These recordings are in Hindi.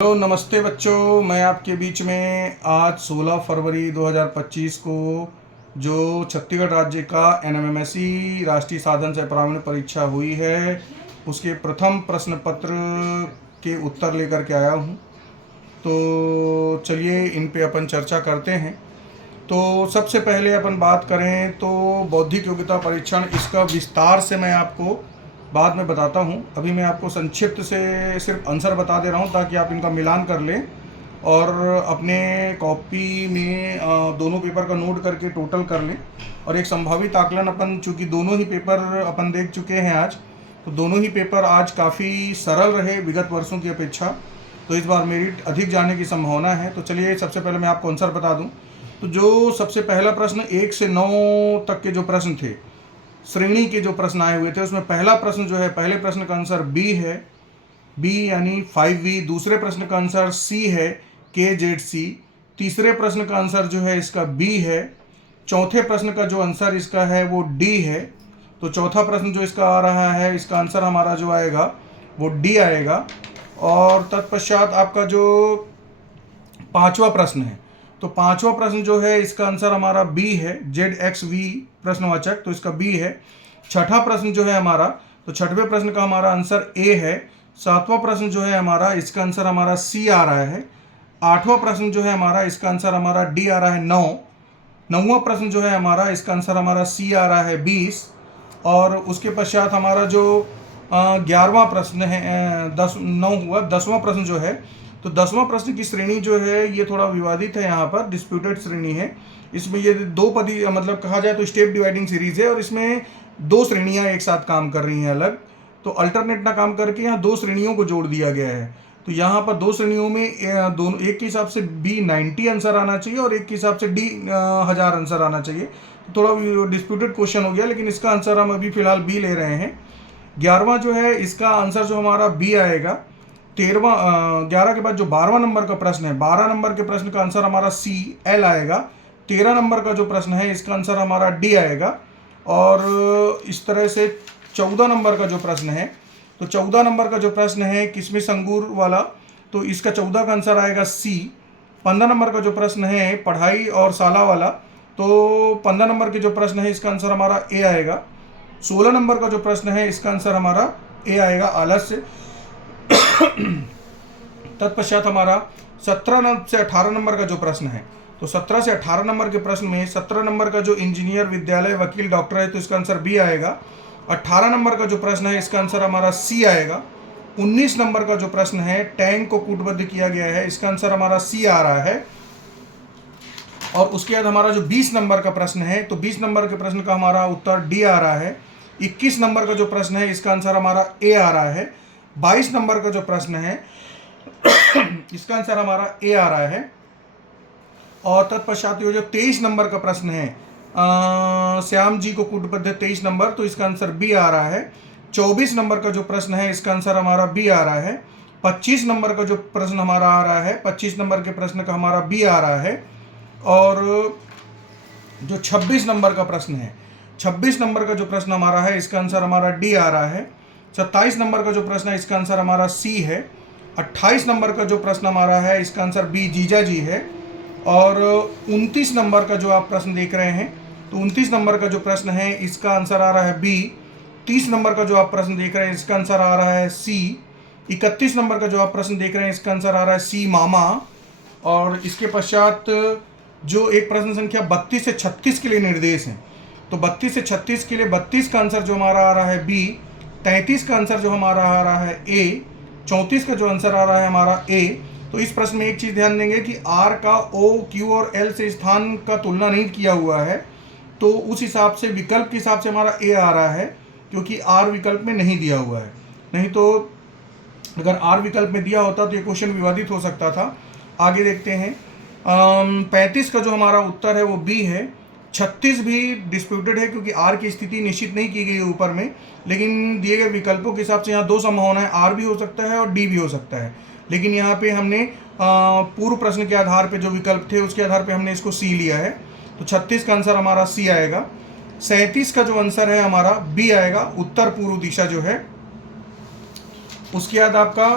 हेलो नमस्ते बच्चों, मैं आपके बीच में आज 16 फरवरी 2025 को जो छत्तीसगढ़ राज्य का एनएमएमएससी राष्ट्रीय साधन सह प्रावीण्य परीक्षा हुई है उसके प्रथम प्रश्न पत्र के उत्तर लेकर के आया हूँ। तो चलिए इन पे अपन चर्चा करते हैं। तो सबसे पहले अपन बात करें तो बौद्धिक योग्यता परीक्षण, इसका विस्तार से मैं आपको बाद में बताता हूँ। अभी मैं आपको संक्षिप्त से सिर्फ आंसर बता दे रहा हूँ ताकि आप इनका मिलान कर लें और अपने कॉपी में दोनों पेपर का नोट करके टोटल कर लें। और एक संभावित आकलन, अपन चूँकि दोनों ही पेपर अपन देख चुके हैं आज, तो दोनों ही पेपर आज काफ़ी सरल रहे विगत वर्षों की अपेक्षा, तो इस बार मेरिट अधिक जाने की संभावना है। तो चलिए सबसे पहले मैं आपको आंसर बता दूं। तो जो सबसे पहला प्रश्न 1 से 9 तक के जो प्रश्न थे, श्रेणी के जो प्रश्न आए हुए थे, उसमें पहला प्रश्न जो है, पहले प्रश्न का आंसर बी है, बी यानी 5V। दूसरे प्रश्न का आंसर सी है, KZC। तीसरे प्रश्न का आंसर जो है इसका बी है। चौथे प्रश्न का जो आंसर इसका है वो डी है। तो चौथा प्रश्न जो इसका आ रहा है, इसका आंसर हमारा जो आएगा वो डी आएगा। और तत्पश्चात आपका जो पांचवा प्रश्न है, तो पांचवा प्रश्न जो है इसका आंसर हमारा बी है, ZXV प्रश्नवाचक, तो इसका बी है। छठा प्रश्न जो है हमारा, तो छठवें प्रश्न का हमारा आंसर ए है। सातवां प्रश्न जो है हमारा, इसका आंसर हमारा सी आ रहा है। आठवां प्रश्न जो है हमारा, इसका आंसर हमारा डी आ रहा है 9। नौवां प्रश्न जो है हमारा, इसका आंसर हमारा सी आ रहा है 20। और उसके पश्चात हमारा जो 11वां प्रश्न है, 9 हुआ। 10वां प्रश्न जो है, तो 10वां प्रश्न की श्रेणी जो है ये थोड़ा विवादित है, यहाँ पर डिस्प्यूटेड श्रेणी है। इसमें ये दो पदी, मतलब कहा जाए तो स्टेप डिवाइडिंग सीरीज है, और इसमें दो श्रेणियाँ एक साथ काम कर रही हैं अलग। तो अल्टरनेट ना काम करके यहाँ दो श्रेणियों को जोड़ दिया गया है। तो यहाँ पर दो श्रेणियों में दोनों, एक के हिसाब से बी 90 आंसर आना चाहिए और एक के हिसाब से डी 1000 आंसर आना चाहिए। तो थोड़ा डिस्प्यूटेड क्वेश्चन हो गया, लेकिन इसका आंसर हम अभी फिलहाल बी ले रहे हैं। 11वां जो है इसका आंसर जो हमारा बी आएगा। 11 के बाद जो 12वां नंबर का प्रश्न है, 12 नंबर के प्रश्न का आंसर हमारा सी एल आएगा। 13 नंबर का जो प्रश्न है इसका आंसर हमारा डी आएगा। और इस तरह से 14 नंबर का जो प्रश्न है, तो 14 नंबर का जो प्रश्न है किशमिश अंगूर वाला, तो इसका 14 का आंसर आएगा सी। 15 नंबर का जो प्रश्न है पढ़ाई और साला वाला, तो 15 नंबर के जो प्रश्न है इसका आंसर हमारा ए आएगा। 16 नंबर का जो प्रश्न है इसका आंसर हमारा ए आएगा, आलस्य। तत्पश्चात हमारा 17 से 18 नंबर का जो प्रश्न है, तो 17 से 18 नंबर के प्रश्न में 17 नंबर का जो इंजीनियर, विद्यालय, वकील, डॉक्टर है, तो इसका आंसर बी आएगा। 18 नंबर का जो प्रश्न है इसका आंसर हमारा सी आएगा। 19 नंबर का जो प्रश्न है टैंक को कूटबद्ध किया गया है, इसका आंसर हमारा सी आ रहा है। और उसके बाद हमारा जो 20 नंबर का प्रश्न है, तो 20 नंबर के प्रश्न का हमारा उत्तर डी आ रहा है। 21 नंबर का जो प्रश्न है इसका आंसर हमारा ए आ रहा है। 22 नंबर का जो प्रश्न है इसका आंसर हमारा ए आ रहा है। और तत्पश्चात जो 23 नंबर का प्रश्न है, श्याम जी को कूटबद्ध 23 नंबर, तो इसका आंसर बी आ रहा है। 24 नंबर का जो प्रश्न है इसका आंसर हमारा बी आ रहा है। 25 नंबर का जो प्रश्न हमारा आ रहा है, 25 नंबर के प्रश्न का हमारा बी आ रहा है। और जो 26 नंबर का प्रश्न है, 26 नंबर का जो प्रश्न हमारा है इसका आंसर हमारा डी आ रहा है। 27 नंबर का जो प्रश्न है इसका आंसर हमारा सी है। 28 नंबर का जो प्रश्न हमारा है इसका आंसर बी जीजा जी है। और 29 नंबर का जो आप प्रश्न देख रहे हैं, तो 29 नंबर का जो प्रश्न है इसका आंसर आ रहा है बी। 30 नंबर का जो आप प्रश्न देख रहे हैं इसका आंसर आ रहा है सी। 31 नंबर का जो आप प्रश्न देख रहे हैं इसका आंसर आ रहा है सी मामा। और इसके पश्चात जो एक प्रश्न संख्या 32 से 36 के लिए निर्देश है, तो 32 से 36 के लिए 32 का आंसर जो हमारा आ रहा है बी। 33 का आंसर जो हमारा आ रहा है ए। 34 का जो आंसर आ रहा है हमारा ए। तो इस प्रश्न में एक चीज़ ध्यान देंगे कि आर का ओ, क्यू और एल से स्थान का तुलना नहीं किया हुआ है, तो उस हिसाब से विकल्प के हिसाब से हमारा ए आ रहा है, क्योंकि आर विकल्प में नहीं दिया हुआ है। नहीं तो अगर आर विकल्प में दिया होता तो ये क्वेश्चन विवादित हो सकता था। आगे देखते हैं। 35 का जो हमारा उत्तर है वो बी है। 36 भी डिस्प्यूटेड है, क्योंकि आर की स्थिति निश्चित नहीं की गई है ऊपर में, लेकिन दिए गए विकल्पों के हिसाब से यहाँ दो संभावनाएं, आर भी हो सकता है और डी भी हो सकता है। लेकिन यहाँ पे हमने पूर्व प्रश्न के आधार पे जो विकल्प थे उसके आधार पे हमने इसको सी लिया है। तो 36 का आंसर हमारा सी आएगा। 37 का जो आंसर है हमारा बी आएगा, उत्तर पूर्व दिशा जो है। उसके बाद आपका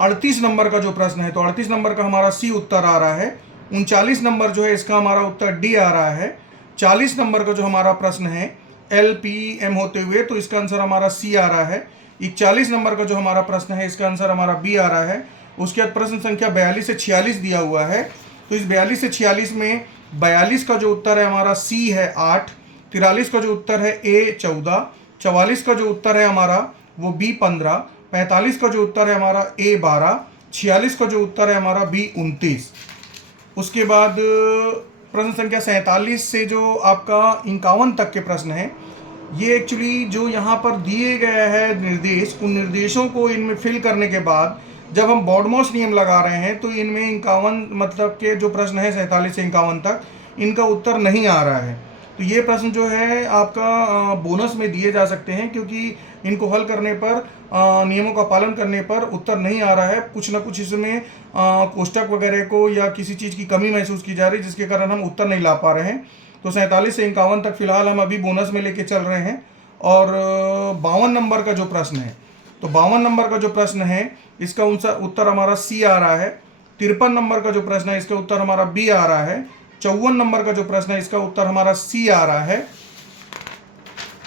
38 नंबर का जो प्रश्न है, तो 38 नंबर का हमारा सी उत्तर आ रहा है। 39 नंबर जो है इसका हमारा उत्तर डी आ रहा है। 40 नंबर का जो हमारा प्रश्न है LPM होते हुए, तो इसका आंसर हमारा सी आ रहा है। 41 नंबर का जो हमारा प्रश्न है इसका आंसर हमारा बी आ रहा है। उसके बाद प्रश्न संख्या 42 से 46 दिया हुआ है, तो इस 42 से 46 में 42 का जो उत्तर है हमारा सी है 8, 43 का जो उत्तर है ए 14, 44 का जो उत्तर है हमारा वो बी 15, 45 का जो उत्तर है हमारा ए 12, 46 का जो उत्तर है हमारा बी 29। उसके बाद प्रश्न संख्या 47 से जो आपका 51 तक के प्रश्न हैं, ये एक्चुअली जो यहाँ पर दिए गए हैं निर्देश, उन निर्देशों को इनमें फिल करने के बाद जब हम बॉडमॉस नियम लगा रहे हैं तो इनमें 51 मतलब के जो प्रश्न है 47 से 51 तक, इनका उत्तर नहीं आ रहा है। तो ये प्रश्न जो है आपका बोनस में दिए जा सकते हैं, क्योंकि इनको हल करने पर नियमों का पालन करने पर उत्तर नहीं आ रहा है। कुछ ना कुछ इसमें कोष्टक वगैरह को या किसी चीज़ की कमी महसूस की जा रही है, जिसके कारण हम उत्तर नहीं ला पा रहे हैं। तो 47 से 51 तक फिलहाल हम अभी बोनस में लेके चल रहे हैं। और 52 नंबर का जो प्रश्न है, तो 52 नंबर का जो प्रश्न है इसका उत्तर हमारा सी आ रहा है। 53 नंबर का जो प्रश्न है इसका उत्तर हमारा बी आ रहा है। 54 नंबर का जो प्रश्न है इसका उत्तर हमारा सी आ रहा है।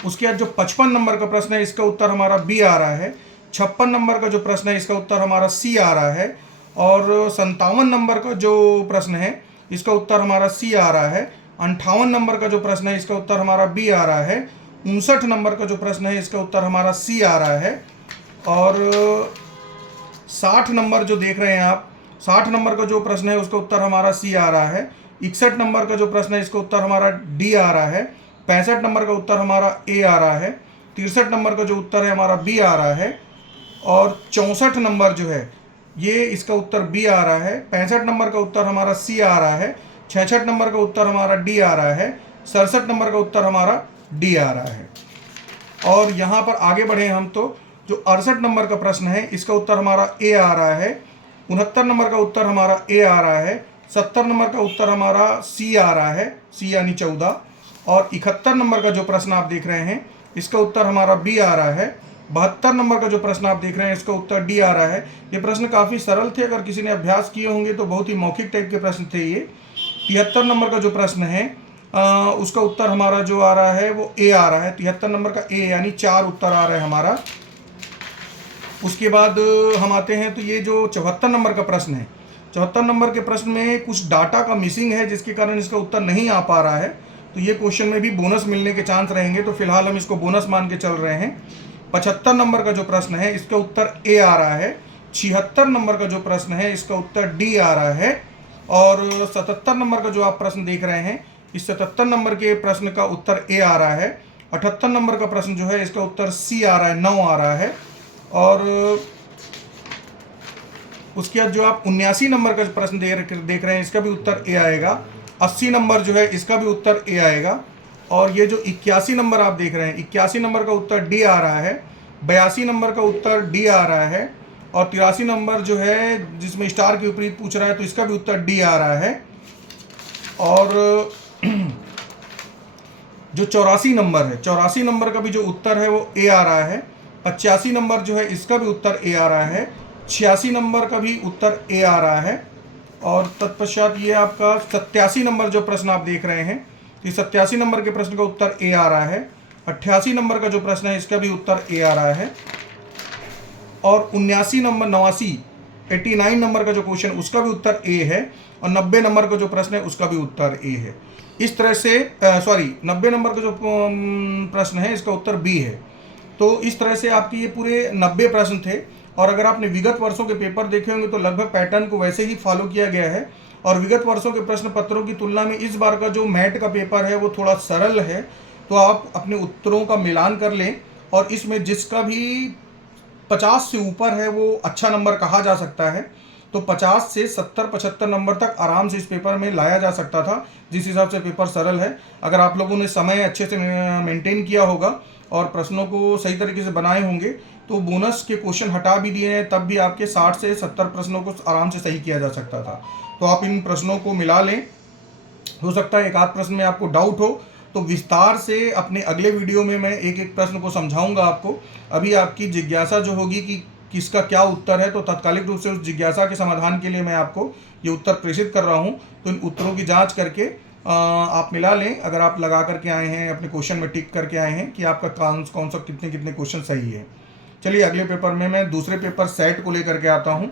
उसके बाद जो 55 नंबर का प्रश्न है इसका उत्तर हमारा बी आ रहा है। 56 नंबर का जो प्रश्न है इसका उत्तर हमारा सी आ रहा है। और 57 नंबर का जो प्रश्न है इसका उत्तर हमारा सी आ रहा है। 58 नंबर का जो प्रश्न है इसका उत्तर हमारा बी आ रहा है। 59 नंबर का जो प्रश्न है इसका उत्तर हमारा सी आ रहा है। और 60 नंबर जो देख रहे हैं आप, 60 नंबर का जो प्रश्न है उसका उत्तर हमारा सी आ रहा है। 61 नंबर का जो प्रश्न है इसका उत्तर हमारा डी आ रहा है। 65 नंबर का उत्तर हमारा ए आ रहा है। 63 नंबर का जो उत्तर है हमारा बी आ रहा है। और 64 नंबर जो है ये इसका उत्तर बी आ रहा है। 65 नंबर का उत्तर हमारा सी आ रहा है। 66 नंबर का उत्तर हमारा डी आ रहा है। 67 नंबर का उत्तर हमारा डी आ रहा है। और यहाँ पर आगे बढ़े हम तो जो 68 नंबर का प्रश्न है इसका उत्तर हमारा ए आ रहा है। 69 नंबर का उत्तर हमारा ए आ रहा है। 70 नंबर का उत्तर हमारा सी आ रहा है, सी यानी 14। और 71 नंबर का जो प्रश्न आप देख रहे हैं इसका उत्तर हमारा बी आ रहा है। 72 नंबर का जो प्रश्न आप देख रहे हैं इसका उत्तर डी आ रहा है। ये प्रश्न काफ़ी सरल थे, अगर किसी ने अभ्यास किए होंगे तो बहुत ही मौखिक टाइप के प्रश्न थे ये। 73 नंबर का जो प्रश्न है उसका उत्तर हमारा जो आ रहा है वो ए आ रहा है। 73 नंबर का ए यानी 4 उत्तर आ रहा है हमारा। उसके बाद हम आते हैं तो ये जो 74 नंबर का प्रश्न है, 74 नंबर के प्रश्न में कुछ डाटा का मिसिंग है, जिसके कारण इसका उत्तर नहीं आ पा रहा है। तो ये क्वेश्चन में भी बोनस मिलने के चांस रहेंगे, तो फिलहाल हम इसको बोनस मान के चल रहे हैं। 75 नंबर का जो प्रश्न है इसका उत्तर ए आ रहा है। 76 नंबर का जो प्रश्न है इसका उत्तर डी आ रहा है। और 77 नंबर का जो आप प्रश्न देख रहे हैं इस 77 नंबर के प्रश्न का उत्तर ए आ रहा है। 78 नंबर का प्रश्न जो है इसका उत्तर सी आ रहा है, 9 आ रहा है। और उसके बाद जो आप 79 नंबर का प्रश्न देख रहे हैं इसका भी उत्तर ए आएगा। 80 नंबर जो है इसका भी उत्तर ए आएगा। और ये जो 81 नंबर आप देख रहे हैं, 81 नंबर का उत्तर डी आ रहा है। 82 नंबर का उत्तर डी आ रहा है। और 83 नंबर जो है जिसमें स्टार के विपरीत पूछ रहा है तो इसका भी उत्तर डी आ रहा है। और जो 84 नंबर है, 84 नंबर का भी जो उत्तर है वो ए आ रहा है। 85 नंबर जो है इसका भी उत्तर ए आ रहा है। 86 नंबर का भी उत्तर ए आ रहा है। और तत्पश्चात ये आपका 87 नंबर जो प्रश्न आप देख रहे हैं, ये 87 नंबर के प्रश्न का उत्तर ए आ रहा है। 88 नंबर का जो प्रश्न है इसका भी उत्तर ए आ रहा है। और 79 नंबर 89 नंबर का जो क्वेश्चन उसका भी उत्तर ए है। और 90 नंबर का जो प्रश्न है उसका भी उत्तर ए है। इस तरह से 90 नंबर का जो प्रश्न है इसका उत्तर बी है। तो इस तरह से आपके ये पूरे 90 प्रश्न थे। और अगर आपने विगत वर्षों के पेपर देखे होंगे तो लगभग पैटर्न को वैसे ही फॉलो किया गया है। और विगत वर्षों के प्रश्न पत्रों की तुलना में इस बार का जो मैट का पेपर है वो थोड़ा सरल है। तो आप अपने उत्तरों का मिलान कर लें, और इसमें जिसका भी 50 से ऊपर है वो अच्छा नंबर कहा जा सकता है। तो 50 से 70-75 नंबर तक आराम से इस पेपर में लाया जा सकता था, जिस हिसाब से पेपर सरल है। अगर आप लोगों ने समय अच्छे से मेंटेन किया होगा और प्रश्नों को सही तरीके से बनाए होंगे तो बोनस के क्वेश्चन हटा भी दिए हैं, तब भी आपके 60 से 70 प्रश्नों को आराम से सही किया जा सकता था। तो आप इन प्रश्नों को मिला लें। हो सकता है एक आध प्रश्न में आपको डाउट हो, तो विस्तार से अपने अगले वीडियो में मैं एक एक प्रश्न को समझाऊंगा आपको। अभी आपकी जिज्ञासा जो होगी कि कि इसका क्या उत्तर है, तो तात्कालिक रूप से उस जिज्ञासा के समाधान के लिए मैं आपको ये उत्तर प्रेषित कर रहा हूँ। तो इन उत्तरों की जांच करके आप मिला लें। अगर आप लगा करके आए हैं, अपने क्वेश्चन में टिक करके आए हैं कि आपका कौन सा कितने कितने क्वेश्चन सही है। चलिए अगले पेपर में मैं दूसरे पेपर सेट को लेकर के आता हूँ।